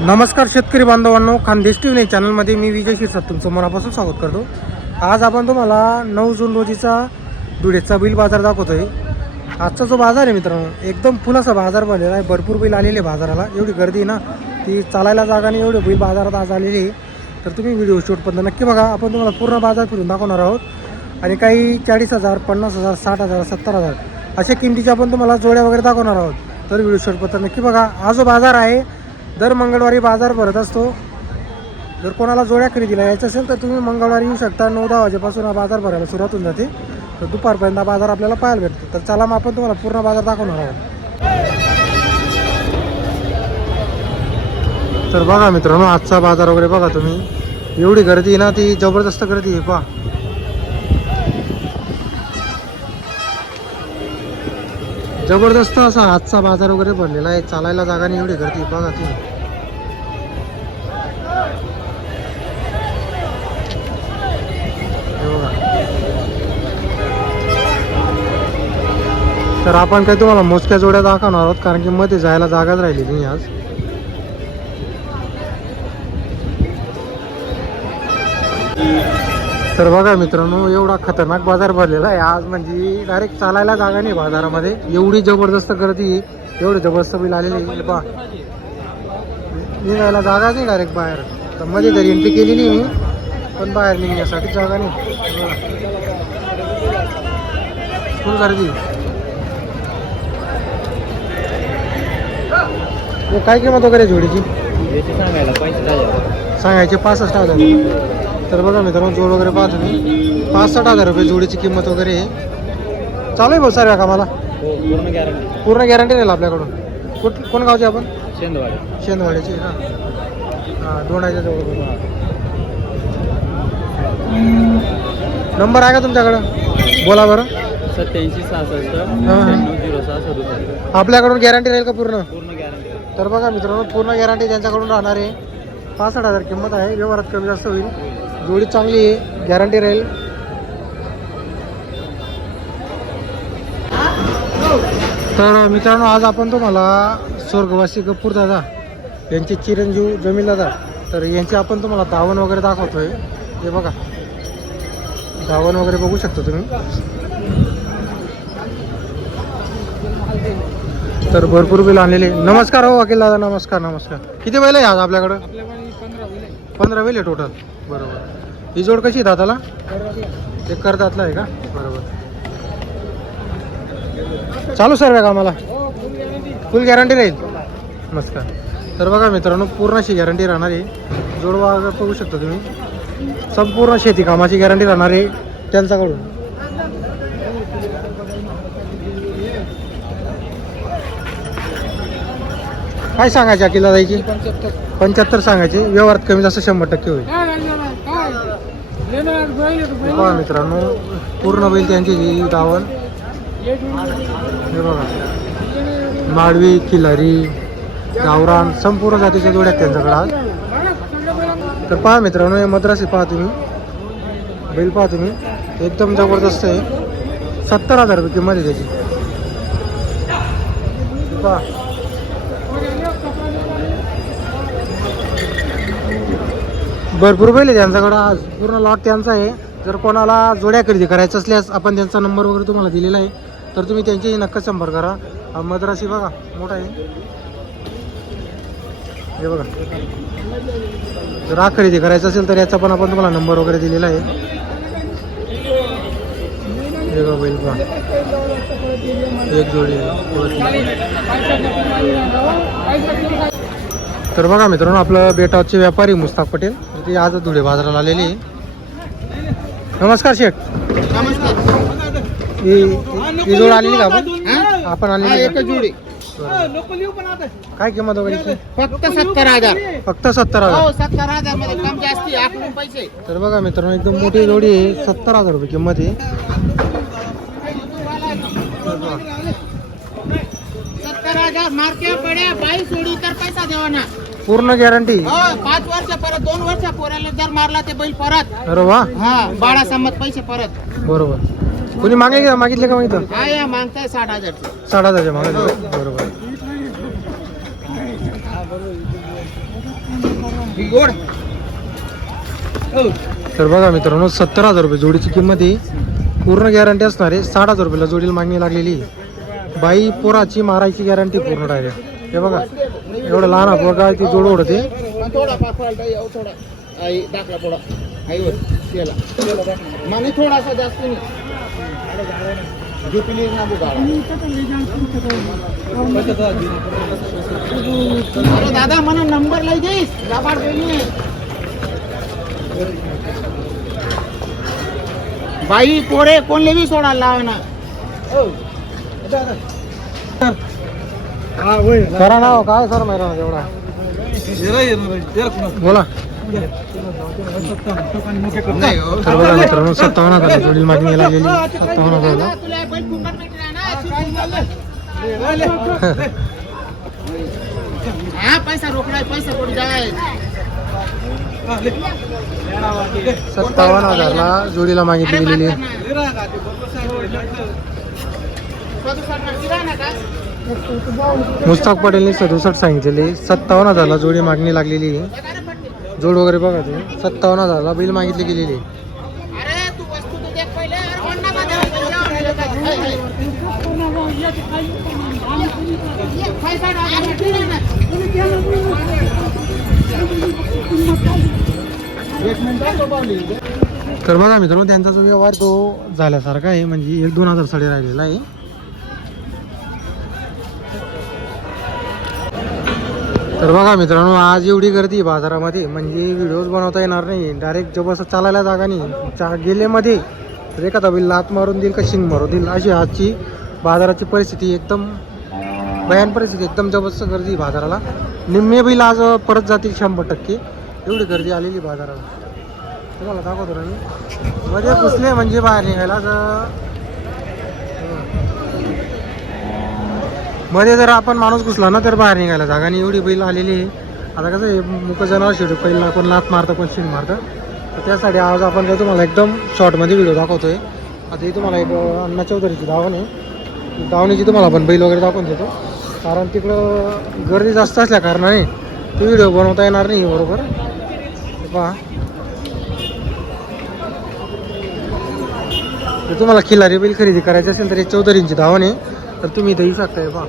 नमस्कार शेतकरी बांधवांनो, खानदेश टीव्ही चॅनलमध्ये मी विजय शिरसाट तुमचं मनापासून स्वागत करतो. आज आपण तुम्हाला 9 जून रोजीचा धुळेचा बैल बाजार दाखवतोय. आजचा जो बाजार आहे मित्रांनो, एकदम फुलासा बाजार भरलेला आहे. भरपूर बैल आलेले बाजाराला. एवढी गर्दी ना, ती चालायला जागा नाही, एवढे बैल बाजारात आज आलेले आहे. तर तुम्ही व्हिडिओ शूटपर्यंत नक्की बघा. आपण तुम्हाला पूर्ण बाजार फिरून दाखवणार आहोत. आणि काही 40,000, 50,000, 60,000, 70,000 अशा किमतीच्या आपण तुम्हाला जोड्या वगैरे दाखवणार आहोत. तर व्हिडिओ शूटपर्यंत नक्की बघा. हा जो बाजार आहे, दर मंगळवारी बाजार भरत असतो. जर कोणाला जोड्या खरेदीला यायचं असेल तर तुम्ही मंगळवारी येऊ शकता. 9-10 वाजेपासून हा बाजार भरायला सुरुवात होऊन जाते. तर दुपारपर्यंत हा बाजार आपल्याला पाहायला भेटतो. तर चला मग आपण तुम्हाला पूर्ण बाजार दाखवणार आहोत. तर बघा मित्रांनो, आजचा बाजार वगैरे बघा तुम्ही. एवढी गर्दी आहे ना, ती जबरदस्त गर्दी आहे. पहा, जबरदस्त असा आजचा बाजार वगैरे भरलेला आहे. चालायला जागा नाही, एवढी गर्दी बघा ती. तर आपण काही तुम्हाला मोजक्या जोड्या दाखवणार आहोत, कारण की मध्ये जायला जागाच राहिलेली नाही आज. तर बघा मित्रांनो, एवढा खतरनाक बाजार भरलेला आहे आज. म्हणजे डायरेक्ट चालायला जागा नाही बाजारामध्ये. एवढी जबरदस्त गर्दी, एवढी जबरदस्त बैल आलेली. पहा, निघायला जागाच नाही डायरेक्ट बाहेर. तर मध्ये तरी एंट्री केलेली मी, पण बाहेर निघण्यासाठी जागा नाही. फुल गर्दी. काय किंमत वगैरे जोडीची? सांगायचे 65,000. तर बघा मित्रांनो, जोड वगैरे पाहा तुम्ही. 65,000 रुपये जोडीची किंमत वगैरे आहे. चालू आहे भाऊ सर्व कामाला? पूर्ण गॅरंटी राहील आपल्याकडून. कोण गावचे आपण? शेंदवाड्याची आहे ना? हां, दोंडाच्या जवळ. नंबर आहे का तुमच्याकडं? बोला बरं. 87 66 067. आपल्याकडून गॅरंटी राहील का पूर्ण? पूर्ण गॅरंटी. तर बघा मित्रांनो, पूर्ण गॅरंटी त्यांच्याकडून राहणार आहे. 65,000 किंमत आहे. व्यवहारात कमी जास्त होईल. जोडी चांगली आहे, गॅरंटी राहील. तर मित्रांनो, आज आपण तुम्हाला स्वर्गवासी गप्पूर दादा यांचे चिरंजीव जमील दादा, तर यांचे आपण तुम्हाला धावण वगैरे दाखवतोय. हे बघा, धावण वगैरे बघू शकता तुम्ही. तर भरपूर बैल आणलेले. नमस्कार हो वकील दादा. नमस्कार नमस्कार. किती बैल आहे आज आपल्याकडं? 15 बैल आहे टोटल. बरोबर. ही जोड कशी आहे दादाला? ते करदातला आहे का? बरोबर. चालू सर्व कामाला? फुल गॅरंटी राहील. नमस्कार. तर बघा मित्रांनो, पूर्ण अशी गॅरंटी राहणार आहे. जोडवा बघू शकता तुम्ही. संपूर्ण शेती कामाची गॅरंटी राहणार आहे त्यांच्याकडून. काय सांगायचे अकिला जायची? 75 सांगायचे. व्यवहारात कमी जास्त 100% होईल. बघा मित्रांनो, पूर्ण बैल त्यांची जी धावण. हे बघा, माडवी, खिलारी, गावरान संपूर्ण जातीच्या जोड्या आहेत त्यांच्याकडे आज. तर पहा मित्रांनो, हे मद्रासी पहा तुम्ही. बैल पहा तुम्ही, एकदम जबरदस्त आहे. 70,000 रुपये किंमत आहे त्याची. पहा, भरपूर बैल आहे त्यांच्याकडं आज. पूर्ण लॉट त्यांचा आहे. जर कोणाला जोड्या खरेदी करायचं असल्यास आपण त्यांचा नंबर वगैरे तुम्हाला दिलेला आहे, तर तुम्ही त्यांच्याशी नक्की संपर्क करा. हा मद्रासी बघा, मोठा आहे. हे बघा, जर हा खरेदी करायचा असेल तर याचा पण आपण तुम्हाला नंबर वगैरे दिलेला आहे. हे बघा बैल पहा, एक जोडी आहे. तर बघा मित्रांनो, आपलं बेटावरचे व्यापारी मुस्ताक पटेल ते आज धुळे बाजाराला आलेले. नमस्कार शेठ. ही जोड आलेली का आपण आलेली? एक जोडी. काय किंमत वगैरे? फक्त 70,000. फक्त 70,000. 70,000 मध्ये कम जास्ती आपण पैसे. तर बघा मित्रांनो, एकदम मोठी जोडी आहे. 70,000 रुपये किंमत आहे. 70,000 मार्के पड्या 22 जोडी तर पैसा देवाना. पूर्ण गॅरंटी. 5 वर्ष परत 2 वर्ष पोराला जर मारला ते बैल परत. अरे वा. हा, 12 संमत पैसे परत. बरोबर. कोणी मागितले का मागितलं? हा, मागताय 60,000. 60,000 मागितले. बरोबर. तर बघा मित्रांनो 70,000 रुपये जोडीची किंमत आहे. पूर्ण गॅरंटी असणार आहे. 60,000 रुपयाला जोडीला मागणी लागलेली आहे. बाई पोराची मारायची गॅरंटी पूर्ण डायरेक्ट. हे बघा एवढं लहान पोरगा ती जोड ओढते. थोडा पाखवायला थोडा आई दाखला थोडा आई त्याला माने थोडासा जास्त नाही झुकली ना बुगाळा. अरे दादा मला नंबर लई देस लाभाड गेली बाई पोरे कोणले बी सोडायला लावा ना. करा नाव काय सर माहिती एवढा बोला. तर बघा मित्रांनो 57,000 जोडी मागणी लागलेली. 57,000 तुला बैल फुकट भेटला ना. हा पैसा रोकडाय पैसा कोण जाय 57,000 ला जोडीला मागितली गेलेली आहे. मुस्ताक पटेलने 67 सांगितलेली. 57,000 ला जोडी मागणी लागलेली आहे. जोड वगैरे बघा तुम्ही 57,000 ला बिल मागितली गेलेली आहे. अरे तू वस्तू तर देख पहिले अरे कोणना का देवायचं पैसा तर बघा मित्रांनो त्यांचा जो व्यवहार तो झाल्यासारखा आहे. म्हणजे 1-2 हजार साडे राहिलेला आहे. तर बघा मित्रांनो आज एवढी गर्दी आहे बाजारामध्ये म्हणजे व्हिडिओज बनवता येणार नाही. डायरेक्ट जबरदस्त चालायला जागा नाही. गेलेमध्ये तर एखादा बैल लात मारून देईल का शिंग मारून देईल अशी आजची बाजाराची परिस्थिती. एकदम भयान परिस्थिती. एकदम जबरदस्त गर्दी बाजाराला. निम्मे बैल आज परत जातील 100%. एवढी गर्दी आलेली बाजाराला. तुम्हाला दाखवतो ना मी. मध्ये घुसले म्हणजे बाहेर निघायला मध्ये जर आपण माणूस घुसला ना तर बाहेर निघायला जागा नाही. एवढी बैल आलेली आहे. आता कसं आहे मुक जनावर शेवटी पहिला कोण लात मारतं कोण शिंग मारतं. तर त्यासाठी आज आपण काय तुम्हाला एकदम शॉर्टमध्ये व्हिडिओ दाखवतोय. आता ही तुम्हाला एक अण्णा चौधरीची दावण आहे. दावणीची तुम्हाला आपण बैल वगैरे दाखवून देतो. कारण तिकडं गर्दी जास्त असल्या कारणाने ती व्हिडिओ बनवता येणार नाही बरोबर. पहा जर तुम्हाला खिल्लारी बैल खरेदी करायची असेल तर एक चौधरींची दावण आहे. तर तुम्ही इथं येऊ शकताय पहा.